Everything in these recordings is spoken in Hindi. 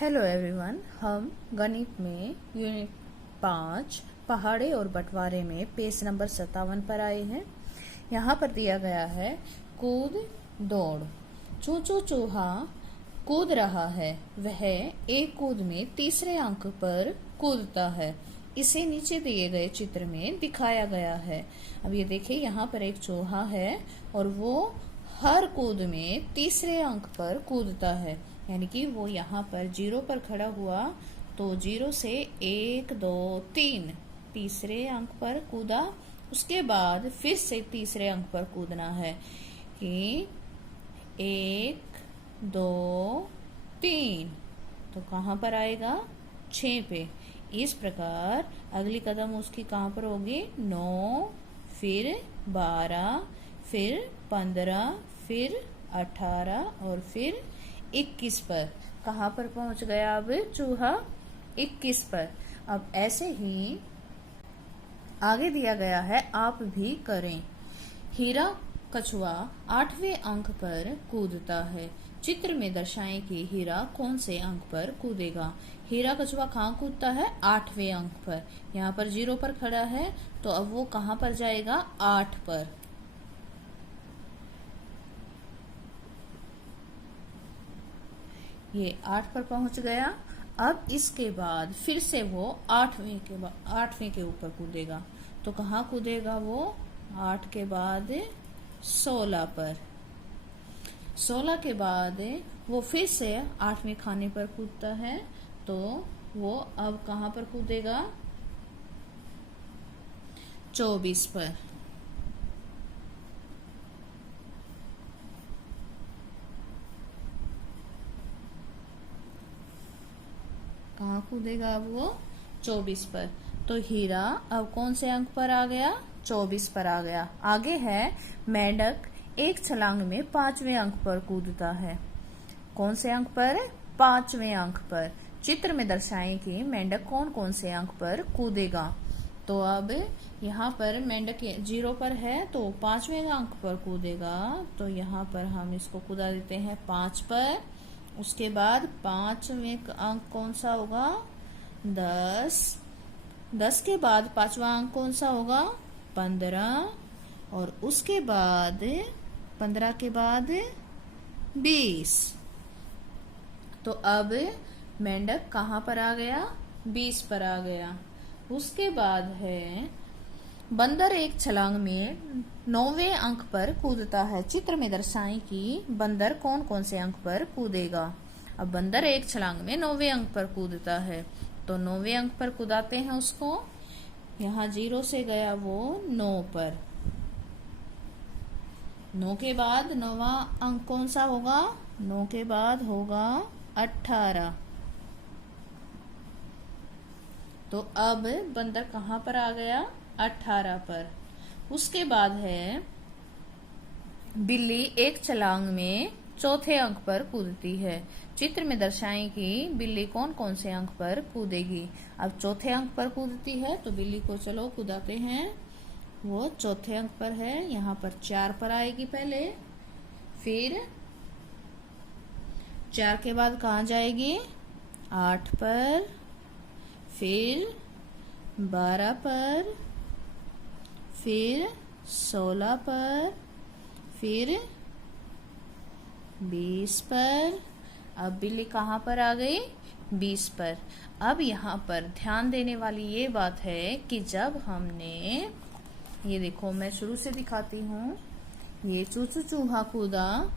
हेलो एवरीवन, हम गणित में यूनिट 5 पहाड़े और बंटवारे में पेज नंबर 57 पर आए हैं। यहाँ पर दिया गया है कूद दौड़। चूचू चूहा कूद रहा है, वह एक कूद में तीसरे अंक पर कूदता है। इसे नीचे दिए गए चित्र में दिखाया गया है। अब ये देखिए, यहाँ पर एक चूहा है और वो हर कूद में तीसरे अंक पर कूदता है, यानी कि वो यहाँ पर 0 पर खड़ा हुआ तो 0 से 1 2 3 तीसरे अंक पर कूदा। उसके बाद फिर से तीसरे अंक पर कूदना है कि 1 2 3, तो कहाँ पर आएगा? 6 पे। इस प्रकार अगली कदम उसकी कहाँ पर होगी? 9, फिर 12, फिर 15, फिर 18 और फिर 21 पर। कहाँ पर पहुंच गया अब चूहा? 21 पर। अब ऐसे ही आगे दिया गया है, आप भी करें। हीरा कछुआ 8वें अंक पर कूदता है। चित्र में दर्शाएं कि हीरा कौन से अंक पर कूदेगा। हीरा कछुआ कहाँ कूदता है? 8वें अंक पर। यहाँ पर 0 पर खड़ा है तो अब वो कहाँ पर जाएगा? 8 पर। ये 8 पर पहुंच गया। अब इसके बाद फिर से वो 8वें के ऊपर कूदेगा। तो कहाँ कूदेगा वो? 8 के बाद 16 पर। 16 के बाद वो फिर से 8वें खाने पर कूदता है, तो वो अब कहाँ पर कूदेगा? 24 पर। कहाँ कूदेगा अब वो? 24 पर। तो हीरा अब कौन से अंक पर आ गया? 24 पर आ गया। आगे है मेंढक एक छलांग में 5वें अंक पर कूदता है। कौन से अंक पर? 5वें अंक पर। चित्र में दर्शाएं कि मेंढक कौन कौन से अंक पर कूदेगा। तो अब यहाँ पर मेंढक 0 पर है तो 5वें अंक पर कूदेगा। तो यहाँ पर हम इसको कूदा देते हैं 5 पर। उसके बाद 5वें अंक कौन सा होगा? 10। 10 के बाद 5वां अंक कौन सा होगा? 15। और उसके बाद 15 के बाद 20। तो अब मेंढक कहाँ पर आ गया? 20 पर आ गया। उसके बाद है बंदर एक छलांग में 9वें अंक पर कूदता है। चित्र में दर्शाएं कि बंदर कौन कौन से अंक पर कूदेगा। अब बंदर एक छलांग में 9वें अंक पर कूदता है, तो 9वें अंक पर कूदाते हैं उसको। यहाँ 0 से गया वो 9 पर। 9 के बाद 9वां अंक कौन सा होगा? 9 के बाद होगा 18। तो अब बंदर कहाँ पर आ गया? 18 पर। उसके बाद है बिल्ली एक छलांग में 4थे अंक पर कूदती है। चित्र में दर्शाएं कि बिल्ली कौन कौन से अंक पर कूदेगी। अब 4थे अंक पर कूदती है तो बिल्ली को चलो कूदाते हैं। वो 4थे अंक पर है, यहाँ पर 4 पर आएगी पहले, फिर 4 के बाद कहाँ जाएगी? 8 पर, फिर 12 पर, फिर 16 पर, फिर 20 पर। अब बिल्ली कहाँ पर आ गई? 20 पर। अब यहाँ पर ध्यान देने वाली ये बात है कि जब हमने, ये देखो मैं शुरू से दिखाती हूँ, ये चूचू चूहा कूदा,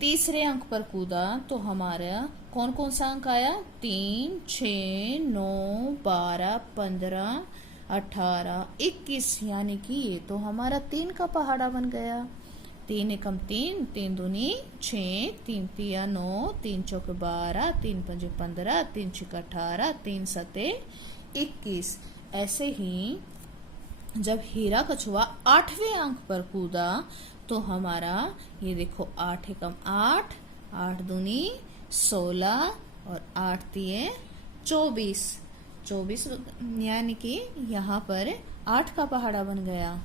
तीसरे अंक पर कूदा तो हमारा कौन कौन सा अंक आया? 3 6 9 12 15 18 21, यानी कि ये तो हमारा 3 का पहाड़ा बन गया। 3 एकम 3, 3 दूनी 6, 3 तिया 9, 3 चौक 12, 3 पंजे 15, 3 छिक 18, 3 सते 21। ऐसे ही जब हीरा कछुआ 8वें अंक पर कूदा तो हमारा ये देखो 8 एकम 8, 8 दूनी 16 और 8 तिये 24। 24 यानी कि यहाँ पर 8 का पहाड़ा बन गया।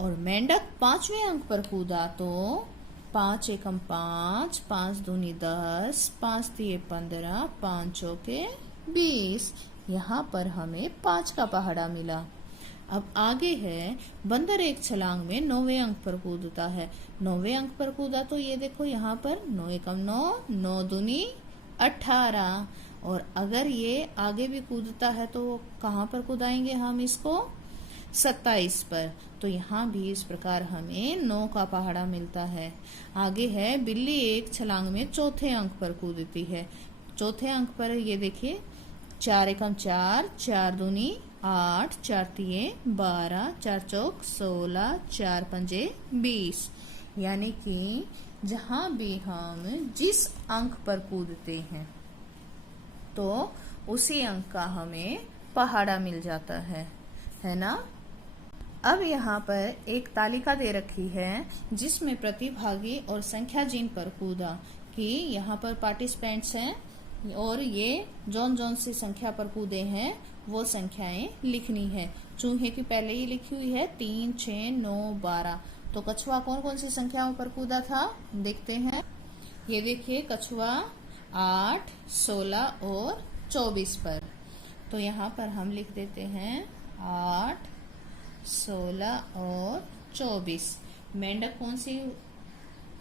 और मेंढक 5वें अंक पर कूदा तो 5 एकम 5, 5 दूनी 10, 5 तिये 15, 5 चौके 20। यहाँ पर हमें 5 का पहाड़ा मिला। अब आगे है, बंदर एक छलांग में 9वें अंक पर कूदता है। 9वें अंक पर कूदा तो ये देखो यहाँ पर 9 एकम 9, 9 दूनी 18। और अगर ये आगे भी कूदता है तो कहाँ पर कूदाएंगे हम इसको? 27 पर। तो यहाँ भी इस प्रकार हमें 9 का पहाड़ा मिलता है। आगे है, बिल्ली एक छलांग में चौथे अंक पर कूदती है। चौथे अंक पर ये देखिए 4 एकम 4, 4 दूनी 8, 4 तिये 12, 4 चौक 16, 4 पंजे 20। यानी कि जहां भी हम जिस अंक पर कूदते हैं तो उसी अंक का हमें पहाड़ा मिल जाता है ना। अब यहाँ पर एक तालिका दे रखी है जिसमें प्रतिभागी और संख्या जिन पर कूदा कि यहाँ पर पार्टिसिपेंट्स हैं और ये जौन जौन सी संख्या पर कूदे हैं वो संख्याएं लिखनी है। चूहे की पहले ही लिखी हुई है 3, 6, 9, 12। तो कछुआ कौन कौन सी संख्याओं पर कूदा था देखते हैं। ये देखिए कछुआ 8, 16 और 24 पर। तो यहाँ पर हम लिख देते हैं 8, 16 और 24। मेंढक कौन सी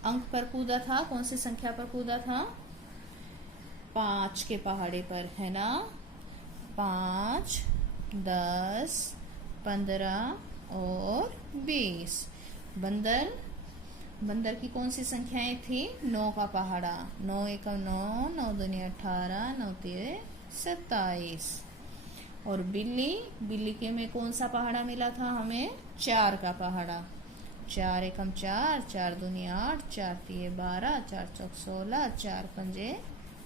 अंक पर कूदा था, कौन सी संख्या पर कूदा था? 5 के पहाड़े पर, है ना। 5, 10, 15 और 20। बंदर की कौन सी संख्याएं थी? 9 का पहाड़ा। 9 एकम 9, 9 दूनी 18, 9 तिये 27। और बिल्ली के में कौन सा पहाड़ा मिला था हमें? 4 का पहाड़ा। 4 एकम 4, 4 दूनी 8, 4 तिये 12, 4 चौक 16, 4 पंजे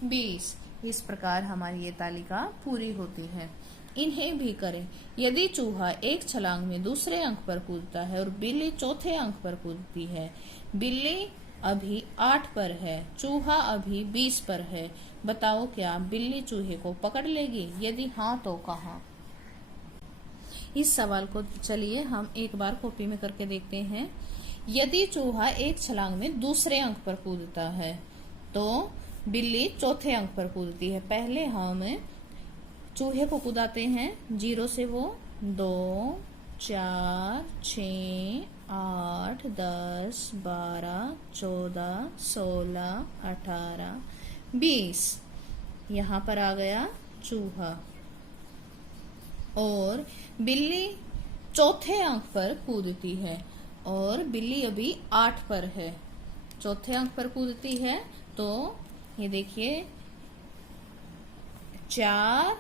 20। इस प्रकार हमारी ये तालिका पूरी होती है। इन्हें भी करें। यदि चूहा एक छलांग में दूसरे अंक पर कूदता है और बिल्ली चौथे अंक पर कूदती है, बिल्ली अभी 8 पर है, चूहा अभी 20 पर है, बताओ क्या बिल्ली चूहे को पकड़ लेगी? यदि हाँ तो कहाँ? इस सवाल को चलिए हम एक बार कॉपी में करके देखते हैं। यदि चूहा एक छलांग में दूसरे अंक पर कूदता है तो बिल्ली चौथे अंक पर कूदती है। पहले हम चूहे को कूदाते हैं 0 से, वो 2, 4, 6, 8, 10, 12, 14, 16, 18, 20। यहाँ पर आ गया चूहा। और बिल्ली चौथे अंक पर कूदती है और बिल्ली अभी 8 पर है, चौथे अंक पर कूदती है। तो ये देखिए 4,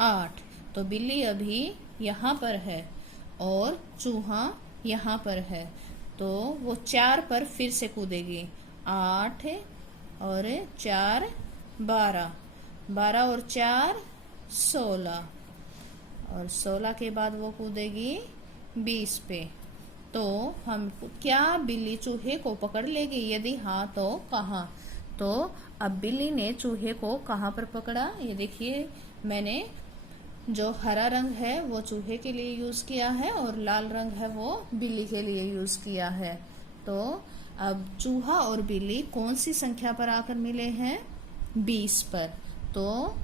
8। तो बिल्ली अभी यहाँ पर है और चूहा यहाँ पर है, तो वो 4 पर फिर से कूदेगी। 8 और 4 12, 12 और 4 16, और 16 के बाद वो कूदेगी 20 पे। तो हम क्या बिल्ली चूहे को पकड़ लेगी? यदि हाँ तो कहाँ? तो अब बिल्ली ने चूहे को कहाँ पर पकड़ा? ये देखिए मैंने जो हरा रंग है वो चूहे के लिए यूज किया है और लाल रंग है वो बिल्ली के लिए यूज किया है। तो अब चूहा और बिल्ली कौन सी संख्या पर आकर मिले हैं? 20 पर। तो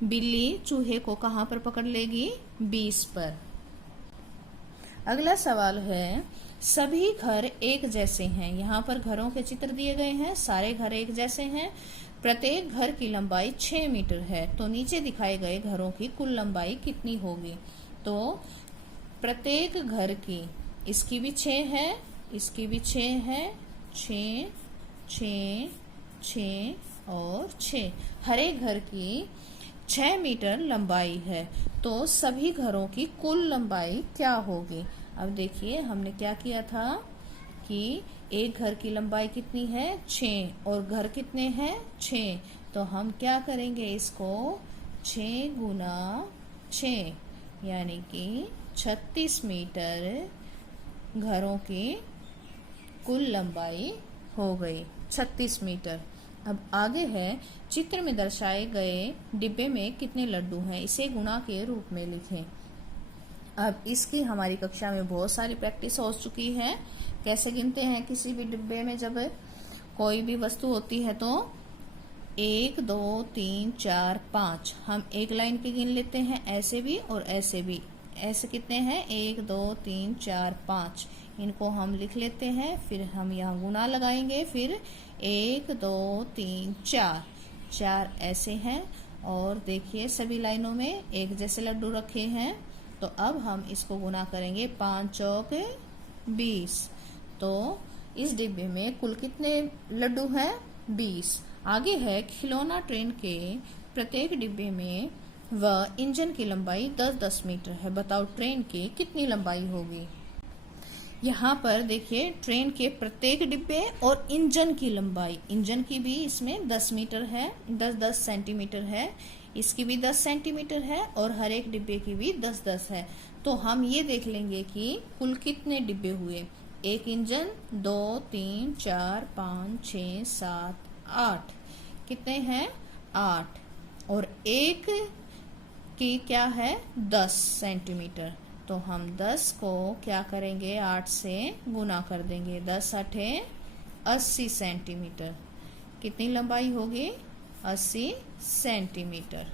बिल्ली चूहे को कहाँ पर पकड़ लेगी? 20 पर। अगला सवाल है, सभी घर एक जैसे हैं। यहाँ पर घरों के चित्र दिए गए हैं, सारे घर एक जैसे हैं। प्रत्येक घर की लंबाई 6 मीटर है, तो नीचे दिखाए गए घरों की कुल लंबाई कितनी होगी? तो प्रत्येक घर की, इसकी भी 6 है, इसकी भी 6 है, 6, 6, 6 और 6। हर एक घर की 6 मीटर लंबाई है, तो सभी घरों की कुल लंबाई क्या होगी? अब देखिए हमने क्या किया था कि एक घर की लंबाई कितनी है? 6, और घर कितने हैं? 6। तो हम क्या करेंगे इसको? 6 गुना 6 यानी कि 36 मीटर घरों की कुल लंबाई हो गई, 36 मीटर। अब आगे है, चित्र में दर्शाए गए डिब्बे में कितने लड्डू हैं, इसे गुणा के रूप में लिखें। अब इसकी हमारी कक्षा में बहुत सारी प्रैक्टिस हो चुकी है। कैसे गिनते हैं किसी भी डिब्बे में, जब कोई भी वस्तु होती है तो 1 2 3 4 5 हम एक लाइन के गिन लेते हैं, ऐसे भी और ऐसे भी। ऐसे कितने हैं? 1 2 3 4 5, इनको हम लिख लेते हैं। फिर हम यहाँ गुना लगाएंगे, फिर 1 2 3 4, 4 ऐसे हैं। और देखिए सभी लाइनों में एक जैसे लड्डू रखे हैं। तो अब हम इसको गुना करेंगे, 5 चौक 20। तो इस डिब्बे में कुल कितने लड्डू हैं? 20। आगे है खिलौना ट्रेन के प्रत्येक डिब्बे में व इंजन की लंबाई 10-10 मीटर है। बताओ ट्रेन की कितनी लंबाई होगी? यहाँ पर देखिए ट्रेन के प्रत्येक डिब्बे और इंजन की लंबाई, इंजन की भी इसमें 10 मीटर है, 10-10 सेंटीमीटर है, इसकी भी 10 सेंटीमीटर है और हर एक डिब्बे की भी 10-10 है। तो हम ये देख लेंगे कि कुल कितने डिब्बे हुए। एक इंजन, 2 3 4 5 6 7 8, कितने हैं? 8। और एक की क्या है? 10 सेंटीमीटर। तो हम 10 को क्या करेंगे? 8 से गुना कर देंगे। 10 8 80 सेंटीमीटर। कितनी लंबाई होगी? 80 सेंटीमीटर।